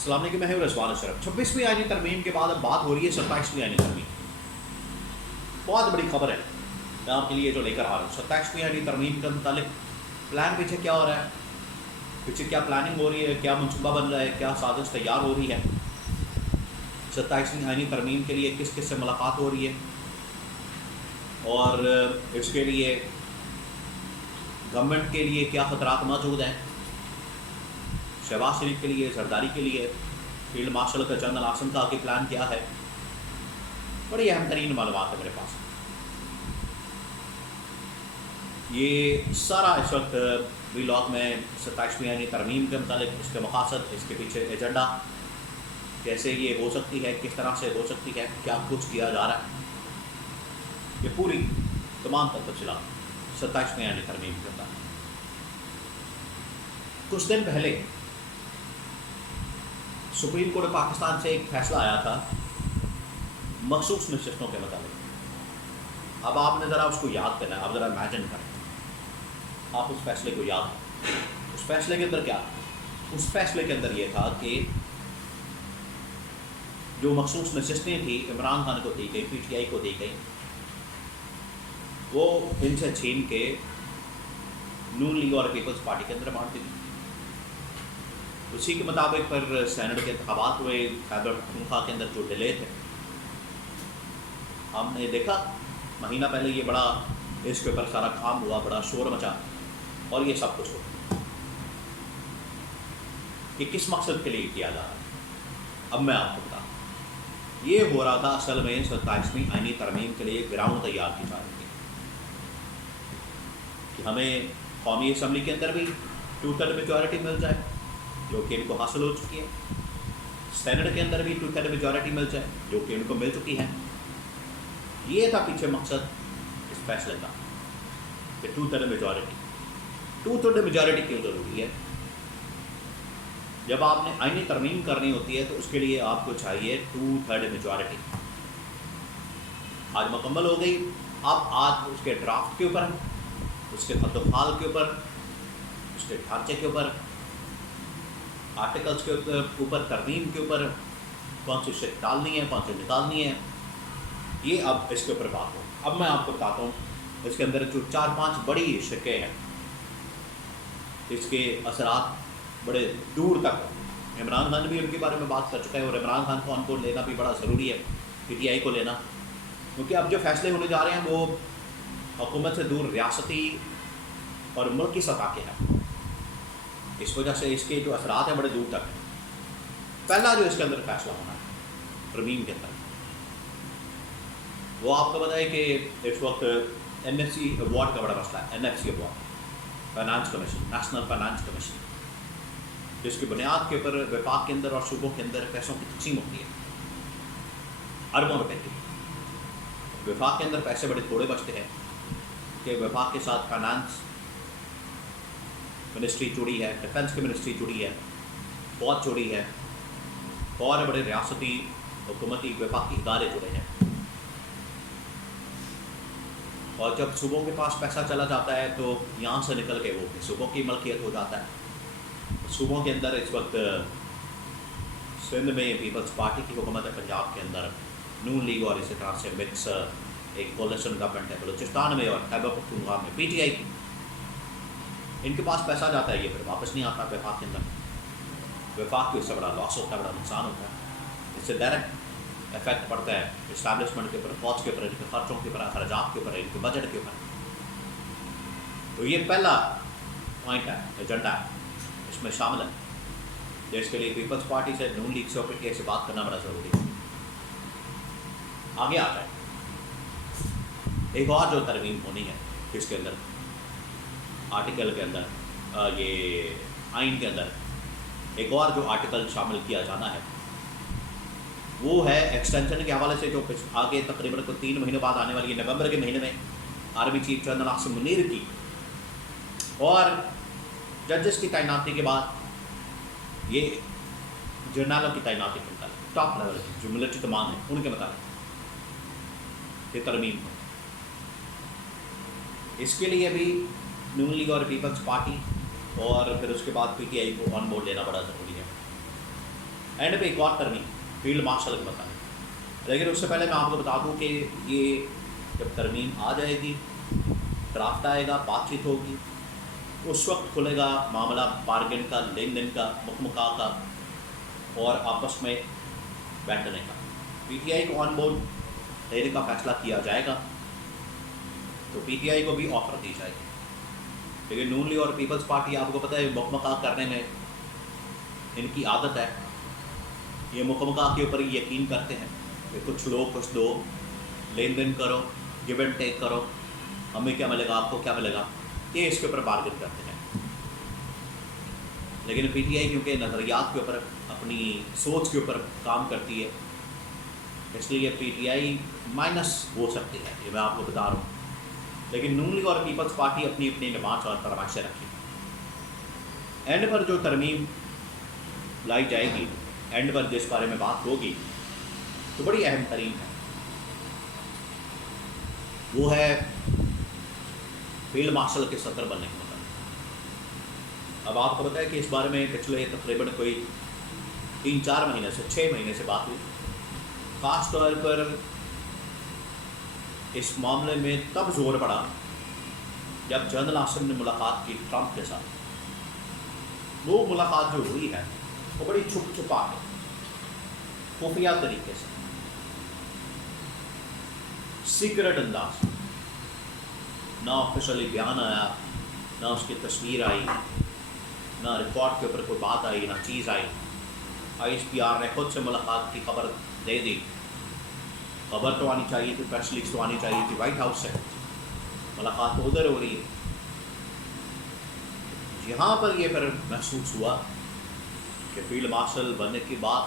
अस्सलाम वालेकुम, मैं हूं रिजवान अशरफ। 26वीं आईनी तरमीम के बाद अब बात हो रही है 27वीं आईनी तरमीम। बहुत बड़ी खबर है मैं आपके लिए जो लेकर आ रहा हूँ। 27वीं आईनी तरमीम के मुतालिक प्लान पीछे क्या हो रहा है, पीछे क्या प्लानिंग हो रही है, क्या मनसूबा बन रहा है, क्या साजिश तैयार हो रही है। 27वीं आईनी तरमीम के लिए किस किस से मुलाकात हो रही है और इसके लिए गवर्नमेंट के लिए क्या ख़तरात मौजूद हैं। शहबाज शरीफ के लिए, जरदारी के लिए, फील्ड मार्शल का जनरल आसम का आगे प्लान क्या है। बड़ी अहम तरीन मालूमात है मेरे पास। ये सारा इस वक्त व्लॉग में 27वीं यानी तरमीम के मुतालिक, इसके मकासद, इसके पीछे एजेंडा, कैसे ये हो सकती है, किस तरह से हो सकती है, क्या कुछ किया जा रहा है, ये पूरी तमाम तफसीलात 27वीं यानी तरमीम के मुतालिक। कुछ दिन पहले सुप्रीम कोर्ट पाकिस्तान से एक फैसला आया था मखसूस नशिस्तों के मुताबिक। अब आपने ज़रा उसको याद करना है, आप ज़रा इमेजिन करें, आप उस फैसले को याद करें। उस फैसले के अंदर क्या, उस फैसले के अंदर ये था कि जो मखसूस नशिस्तें थी इमरान खान को दी गई, PTI को दी गई, वो इनसे छीन के नून लीग और पीपल्स पार्टी के अंदर बांट दी। उसी के मुताबिक पर सेनेट के इंतखाबात हुए। खैबर पख्तूनख्वा के अंदर जो डिले थे, हमने देखा महीना पहले ये बड़ा इसके ऊपर सारा काम हुआ, बड़ा शोर मचा, और ये सब कुछ हो कि किस मकसद के लिए किया जा रहा है। अब मैं आपको बता, ये हो रहा था असल में 27वीं आईनी तरमीम के लिए ग्राउंड तैयार की जा रही थी कि हमें कौमी असम्बली के अंदर भी 2/3 मेजॉरिटी मिल जाए, जो कि इनको हासिल हो चुकी है। सेनेट के अंदर भी 2/3 मेजॉरिटी मिल जाए, जो कि इनको मिल चुकी है। ये था पीछे मकसद इस फैसले का कि 2/3 मेजॉरिटी। 2/3 मेजॉरिटी क्यों ज़रूरी है? जब आपने आईनी तरमीम करनी होती है तो उसके लिए आपको चाहिए 2/3 मेजॉरिटी। आज मुकम्मल हो गई। अब आज उसके ड्राफ्ट के ऊपर, उसके खतोखाल के ऊपर, उसके ढांचे के ऊपर, आर्टिकल्स के ऊपर, तरमीम के ऊपर कौन सी शिक डालनी है, कौन सी निकालनी है, ये अब इसके ऊपर बात हो। अब मैं आपको बताता हूँ इसके अंदर जो 4-5 बड़ी शिकें हैं, इसके असरात बड़े दूर तक। इमरान खान भी उनके बारे में बात कर चुका है और इमरान खान को ऑन बोर्ड लेना भी बड़ा ज़रूरी है, PTI को लेना, क्योंकि अब जो फैसले होने जा रहे हैं वो हुकूमत से दूर रियासती और मुल्क की सतह के हैं। इस वजह से इसके जो असरात हैं बड़े दूर तक हैं। पहला जो इसके अंदर फैसला होना है तरमीम के अंदर, वो आपको पता है कि इस वक्त NFC अवार्ड का बड़ा मसला है। NFC award, finance commission, national finance commission, जिसकी बुनियाद के ऊपर विफाक के अंदर और सूबों के अंदर पैसों की तकसीम होती है, अरबों रुपए की। विफाक के अंदर पैसे बड़े थोड़े बचते हैं कि विफाक के साथ फाइनेंस मिनिस्ट्री जुड़ी है, डिफेंस की मिनिस्ट्री जुड़ी है, फौज जुड़ी है, और बड़े रियासती हुकूमती विफाकी इदारे जुड़े हैं। और जब सूबों के पास पैसा चला जाता है तो यहाँ से निकल के वो सूबों की मलकियत हो जाता है। सूबों के अंदर इस वक्त सिंध में पीपल्स पार्टी की हुकूमत है, पंजाब के अंदर नून लीग और इसी तरह से मिक्स एक कोलिशन गवर्नमेंट है बलूचिस्तान में, और खैबर पख्तूनख्वा में PTI की। इनके पास पैसा जाता है, ये फिर वापस नहीं आता विफाक के अंदर। विफाक को इससे बड़ा लॉस होता है, बड़ा नुकसान होता है। इससे डायरेक्ट इफेक्ट पड़ता है इस्टेब्लिशमेंट के ऊपर, फौज के ऊपर, इनके खर्चों के ऊपर, खर्चात के ऊपर, इनके बजट के ऊपर। तो ये पहला पॉइंट है, एजेंडा है, इसमें शामिल है, जिसके लिए पीपल्स पार्टी से, नून लीग से और PTI से बात करना बड़ा ज़रूरी है। आगे आ जाए एक और जो तरमीम होनी है इसके अंदर, आर्टिकल के अंदर, ये आइन के अंदर एक और जो आर्टिकल शामिल किया जाना है वो है एक्सटेंशन के हवाले से, जो आगे तकरीबन को 3 महीने बाद आने वाली है। नवंबर के महीने में army chief general Asim Munir की और जजेस की तैनाती के बाद ये जर्नलों की तैनाती के मुताबिक, टॉप लेवल की जो मिलिट्री कमान है उनके मुताबिक ये तरमीम हो। इसके लिए भी नून लीग और पीपल्स पार्टी और फिर उसके बाद PTI को ऑन बोर्ड लेना बड़ा ज़रूरी है। एंड पे एक और तरमीम फील्ड मार्शल के बताएं। लेकिन उससे पहले मैं आपको बता दूं कि ये जब तरमीम आ जाएगी, ड्राफ्ट आएगा, बातचीत होगी, उस वक्त खुलेगा मामला बार्गेन का, लेन देन का, मुकमुका का और आपस में बैठने का। पीटीआई को ऑन बोर्ड लेने का फैसला किया जाएगा तो पीटीआई को भी ऑफर दी जाएगी। लेकिन नून लीग और पीपल्स पार्टी, आपको पता है, मुकमुका करने में इनकी आदत है। ये मुकमुका के ऊपर ही यकीन करते हैं कि कुछ लो कुछ दो, लेन देन करो, गिव एंड टेक करो, हमें क्या मिलेगा आपको क्या मिलेगा, ये इसके ऊपर बार्गेन करते हैं। लेकिन पीटीआई क्योंकि नज़रियात के ऊपर, अपनी सोच के ऊपर काम करती है, इसलिए पीटीआई माइनस हो सकती है, ये मैं आपको बता रहा हूँ। लेकिन नून लीग और पीपल्स पार्टी अपनी अपनी नमाज और फरमाइशें रखी। एंड पर जो तरमीम लाई जाएगी, एंड पर जिस बारे में बात होगी, तो बड़ी अहम तरीन है। वो है फील्ड मार्शल के सदर बनने का मतलब। अब आपको पता है कि इस बारे में पिछले तकरीबन कोई 3-4 महीने से 6 महीने से बात हुई। ख़ास तौर पर इस मामले में तब जोर पड़ा जब जनरल आसिम ने मुलाकात की ट्रंप के साथ। वो मुलाकात जो हुई है वो बड़ी छुप छुपा है, खुफिया तरीके से, सीक्रेट अंदाज, ना ऑफिशियली बयान आया, ना उसकी तस्वीर आई, ना रिकॉर्ड के ऊपर कोई बात आई, ना चीज़ आई। ISPR ने खुद से मुलाकात की खबर दे दी। खबर तो आनी चाहिए थी, प्रेस रिलीज तो आनी चाहिए थी वाइट हाउस से, मुलाकात तो उधर हो रही है। यहाँ पर ये फिर महसूस हुआ कि फील्ड मार्शल बनने के बाद,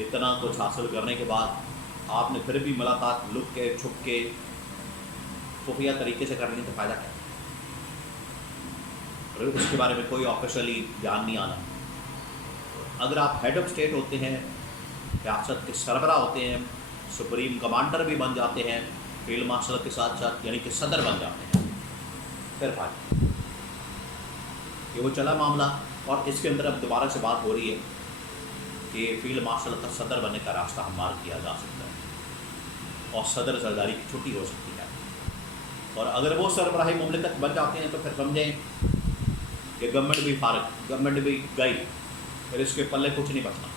इतना कुछ हासिल करने के बाद, आपने फिर भी मुलाकात लुक के, छुप के, खुफिया तरीके से करनी, तो फ़ायदा क्या? उसके बारे में कोई ऑफिशियली बयान नहीं आना। अगर आप हेड ऑफ स्टेट होते हैं, रियासत के सरबरा होते हैं, सुप्रीम कमांडर भी बन जाते हैं फील्ड मार्शल के साथ साथ, यानी कि सदर बन जाते हैं, फिर फायदा। ये वो चला मामला, और इसके अंदर अब दोबारा से बात हो रही है कि फील्ड मार्शल का सदर बनने का रास्ता हमार किया जा सकता है और सदर सरदारी की छुट्टी हो सकती है। और अगर वो सरबराही मुमलिकत बन जाते हैं तो फिर समझें कि गवर्नमेंट भी फारग, गवर्नमेंट भी गई, फिर इसके पल्ले कुछ नहीं बचना।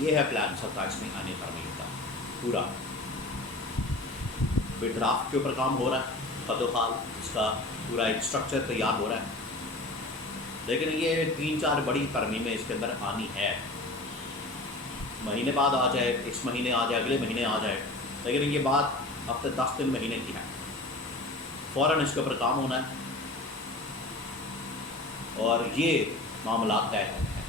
ये है प्लान 27वें आने तरमीम का पूरा। ड्राफ्ट के ऊपर काम हो रहा है, खदोखाल इसका पूरा एक स्ट्रक्चर तैयार हो रहा है। लेकिन ये 3-4 बड़ी तरमीमें इसके अंदर आनी है। महीने बाद आ जाए, इस महीने आ जाए, अगले महीने आ जाए, लेकिन ये बात हफ्ते 10 दिन महीने की है। फ़ौरन इसके ऊपर काम होना है और ये मामला तय है।